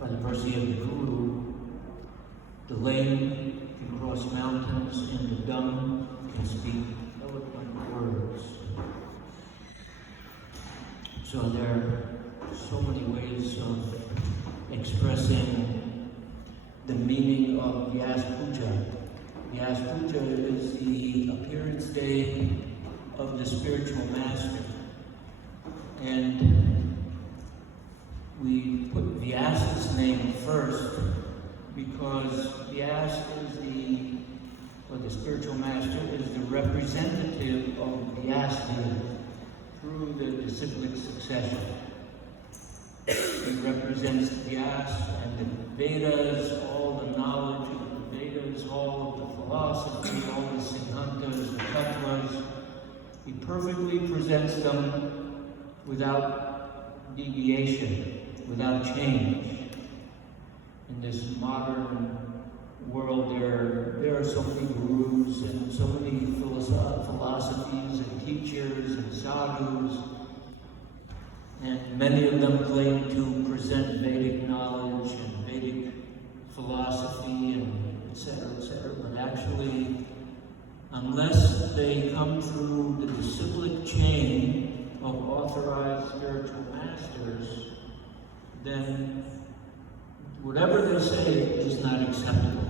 By the mercy of the Guru, the lame can cross mountains and the dumb can speak eloquent words. So there are so many ways of expressing the meaning of Vyas Puja. Vyas Puja is the appearance day of the spiritual master. And we put Vyasa's name first because Vyas is the spiritual master is the representative of Vyasa through the disciplic succession. He represents Vyasa and the Vedas, all the knowledge of the Vedas, all of the philosophy, all the Siddhantas, the Tattvas. He perfectly presents them without deviation, without change. In this modern world, there are so many gurus and so many philosophies and teachers and sadhus, and many of them claim to present Vedic knowledge and Vedic philosophy and etc., but actually, unless they come through the disciplic chain of authorized spiritual masters, then whatever they say is not acceptable.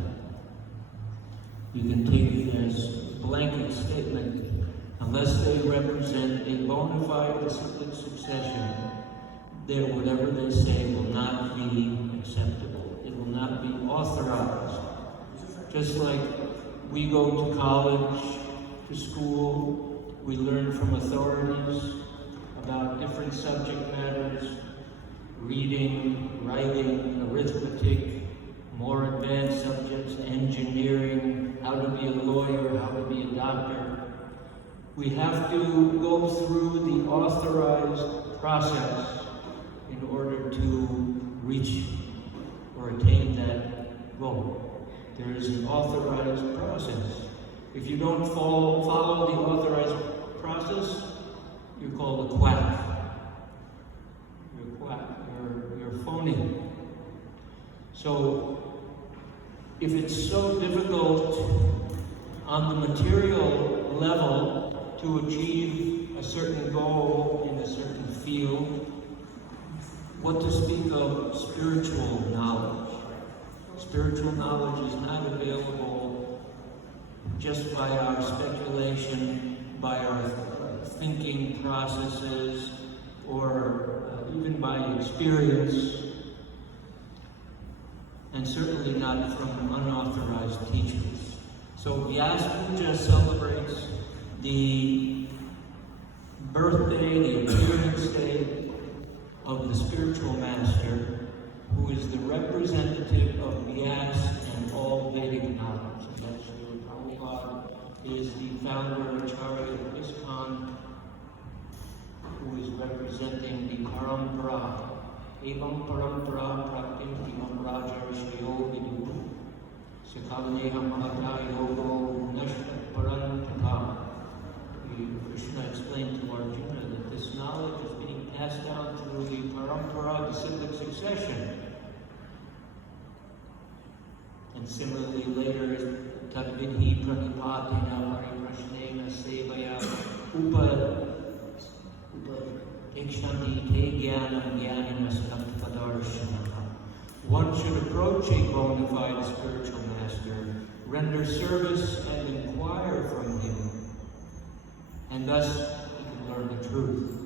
You can take it as a blanket statement. Unless they represent a bona fide disciplic succession, whatever they say will not be acceptable. It will not be authorized. Just like we go to college, to school, we learn from authorities about different subject matters, reading, writing, arithmetic, more advanced subjects, engineering, how to be a lawyer, how to be a doctor. We have to go through the authorized process in order to reach or attain that goal. There is an authorized process. If you don't follow the authorized process, you're called a quack. You're a quack. You're phony. So, if it's so difficult on the material level to achieve a certain goal in a certain field, what to speak of spiritual knowledge? Spiritual knowledge is not available just by our speculation, by our thinking processes, or even by experience, and certainly not from unauthorized teachers. So Vyas Puja celebrates the birthday, the appearance day of the spiritual master, who is the representative of Vyas and all Vedic knowledge. And that's Srila Prabhupada is the founder Acharya of ISKCON, who is representing the parampara. Evam parampara praktim timam raja rishyo vidu sakaleha mahata yogo nashtat parantatha. Krishna explained to Arjuna that this knowledge is being passed down through the parampara, disciplic succession. And similarly later, tadvidhi pranipatena pariprashnena sevaya upa ikshanti te jnanam jnaninas padarshanaha. One should approach a bona fide spiritual master, render service and inquire from him, and thus he can learn the truth.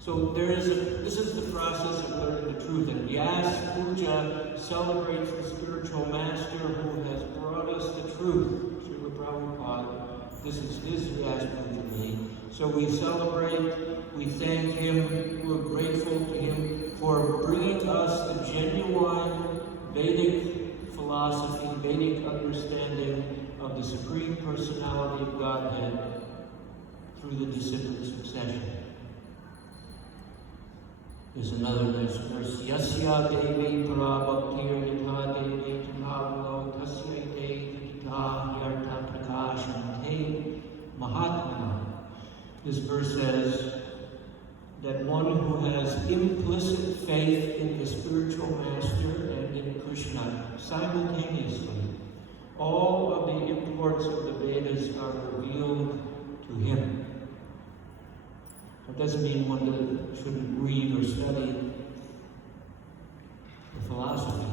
So this is the process of learning the truth. And Vyas Puja celebrates the spiritual master who has brought us the truth. Srila Prabhupada, this is his Vyas Puja day. So we celebrate, we thank him, we're grateful to him for bringing us the genuine Vedic philosophy, Vedic understanding of the Supreme Personality of Godhead through the disciplic succession. There's another verse. Yasya devi parabhaktir yatha devi tadhavalo tasya ite yatha yarta prakashante mahatmana. This verse says that one who has implicit faith in the imports of the Vedas are revealed to him. That doesn't mean one shouldn't read or study the philosophy.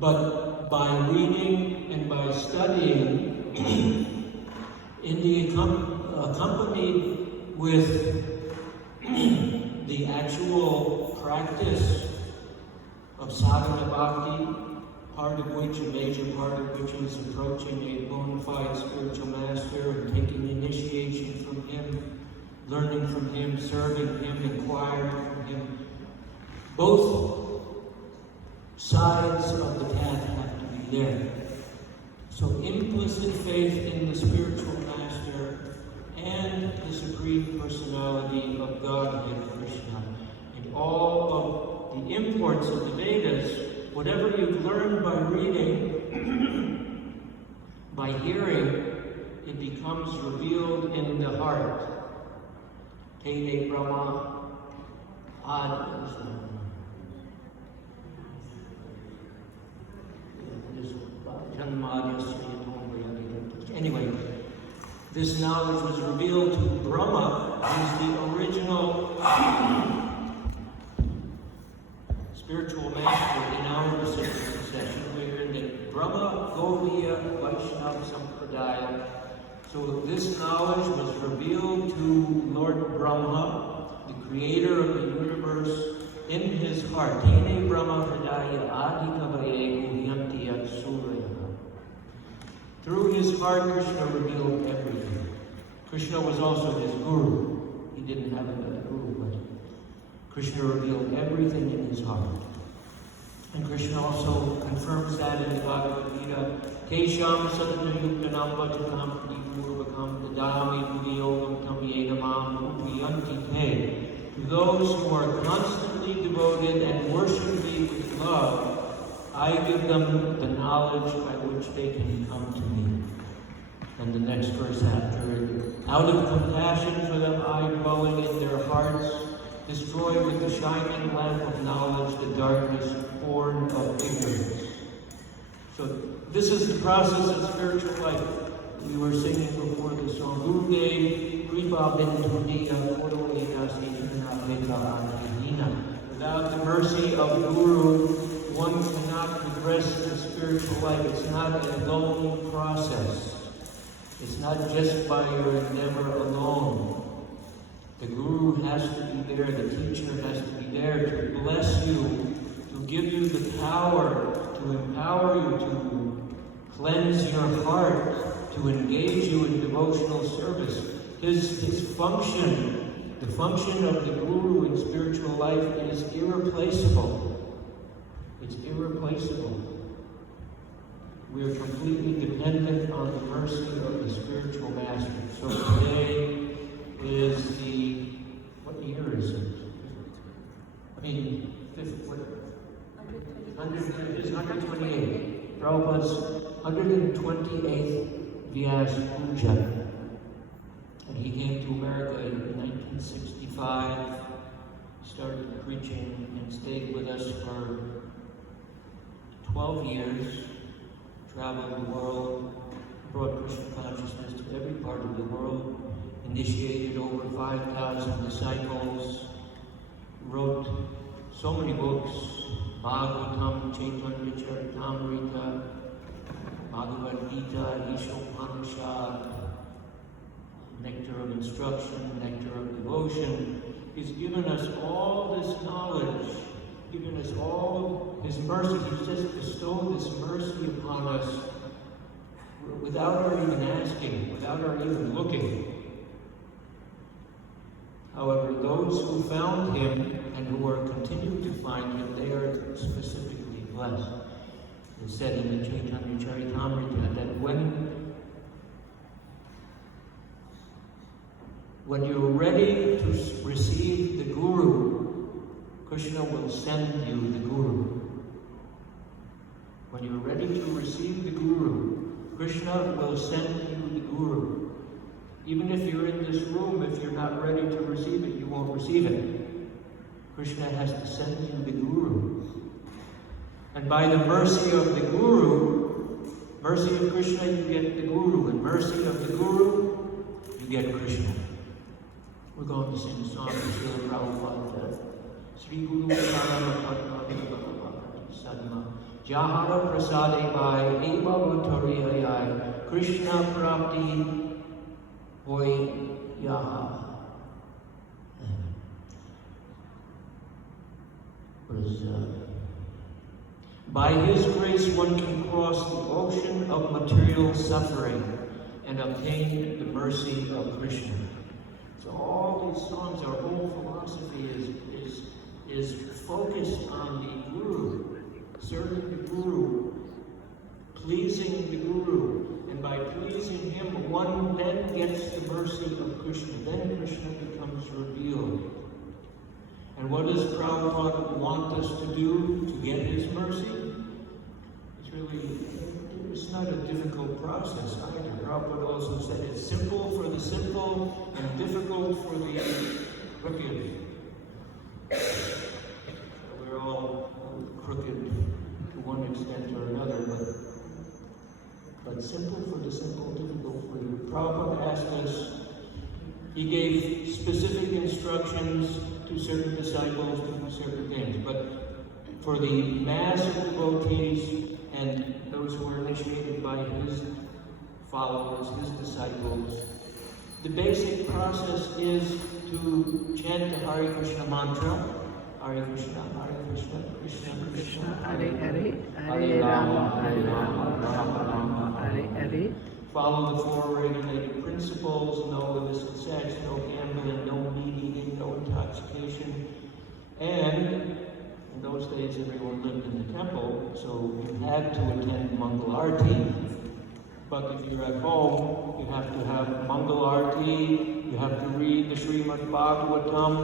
But by reading and by studying, accompanied with the actual practice of sadhana bhakti, part of which, a major part of which is approaching a bona fide spiritual master and taking initiation from him, learning from him, serving him, inquiring from him. Both sides of the path have to be there. So implicit faith in the spiritual master and the Supreme Personality of Godhead, Krishna, and all of the imports of the Vedas, whatever you've learned by reading, by hearing, it becomes revealed in the heart. Tene Brahma Anyway, this knowledge was revealed to Brahma as the original spiritual master in our succession. We're in the Brahma Gaudiya Vaishnava Sampradaya. So this knowledge was revealed to Lord Brahma, the creator of the universe, in his heart. Tene Brahma Hridaya Adhikavaye Guhyanti Surya. Through his heart, Krishna revealed everything. Krishna was also his guru. He didn't have another guru, but Krishna revealed everything in his heart. And Krishna also confirms that in the Bhagavad Gita. Kesham Sadhana Yuktanam Vajakam Purvakam Dadami Bhuviyogam Tamyenamam Upiyanti Te. To those who are constantly devoted and worship me with love, I give them the knowledge by which they can come to me. And the next verse after, out of compassion for them, I, dwelling in their hearts, destroy with the shining lamp of knowledge the darkness born of ignorance. So this is the process of spiritual life. We were singing before the song, Gurudev Kripa Bindu Diya Kodo Ekasena Veta Anahina. Without the mercy of Guru, one cannot progress in spiritual life. It's not a lone process. It's not just by your endeavor alone. The Guru has to be there, the teacher has to be there to bless you, to give you the power, to empower you, to cleanse your heart, to engage you in devotional service. His function, the function of the Guru in spiritual life is irreplaceable. It's irreplaceable. We are completely dependent on the mercy of the spiritual master. So today is what year is it? I mean, 128. Prabhupada's 128th Vyas Puja. And he came to America in 1965, started preaching, and stayed with us for 12 years, traveled the world, brought Krishna consciousness to every part of the world, initiated over 5,000 disciples, wrote so many books, Bhagavatam, Chaitanya Charitamrita, Bhagavad Gita, Ishopanishad, Nectar of Instruction, Nectar of Devotion. He's given us all this knowledge, given us all his mercy. He's just bestowed this mercy upon us without our even asking, without our even looking. However, those who found him and who are continuing to find him, they are specifically blessed. It said in the Chaitanya Charitamrita that when you're ready to receive the Guru, Krishna will send you the Guru. When you're ready to receive the Guru, Krishna will send you the Guru. Even if you're in this room, if you're not ready to receive it, you won't receive it. Krishna has to send you the Guru. And by the mercy of the Guru, Mercy of Krishna, you get the Guru. And mercy of the Guru, you get Krishna. We're going to sing a song to Srila Prabhupada. Sri Guru Sadma Jahara Prasade Bhai Eva Vatari Hayai Krishna Prapti Hoy Yaha. By His grace one can cross the ocean of material suffering and obtain the mercy of Krishna. So all these songs, our whole philosophy is focused on the Guru, serving the Guru, pleasing the Guru, and by pleasing him, one then gets the mercy of Krishna. Then Krishna becomes revealed. And what does Prabhupada want us to do to get his mercy? It's not a difficult process either. Prabhupada also said it's simple for the simple and difficult for the crooked. We're all crooked to one extent or another, but simple for the simple, difficult for the. Prabhupada asked us, he gave specific instructions to certain disciples to do certain things, but for the mass of devotees and those who are initiated by his followers, his disciples, the basic process is to chant the Hare Krishna mantra. Hare Krishna, Krishna Krishna, Hare Hare, Hare Rama, Rama Rama, Hare Hare. Follow the four regulated principles: no illicit sex, no gambling, no meat eating, no intoxication. And in those days, everyone lived in the temple, so you had to attend Mangal Arati. But if you're at home, you have to have Mangal Arati, you have to read the Srimad Bhagavatam,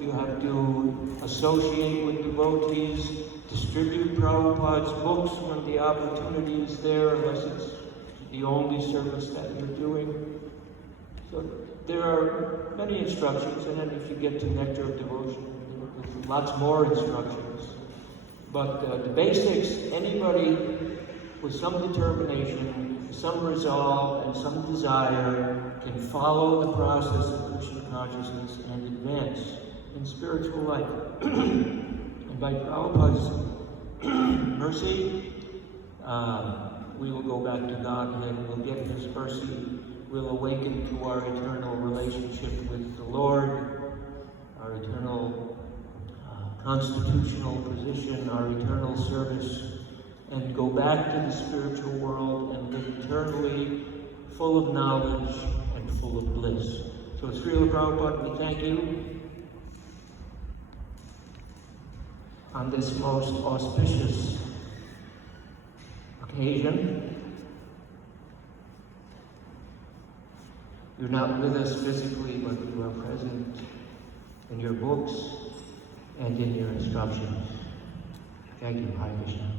you have to associate with devotees, distribute Prabhupada's books when the opportunity is there, unless it's the only service that you're doing. So there are many instructions, and then if you get to Nectar of Devotion, there's lots more instructions. But the basics, anybody with some determination, some resolve, and some desire can follow the process of Krishna consciousness and advance in spiritual life. And by Prabhupada's mercy, we will go back to Godhead, we'll get His mercy, we'll awaken to our eternal relationship with the Lord, our eternal constitutional position, our eternal service, and go back to the spiritual world and live eternally full of knowledge and full of bliss. So Srila Prabhupada, we thank you on this most auspicious occasion. You're not with us physically, but you are present in your books and in your instructions. Thank you, Hare Krishna.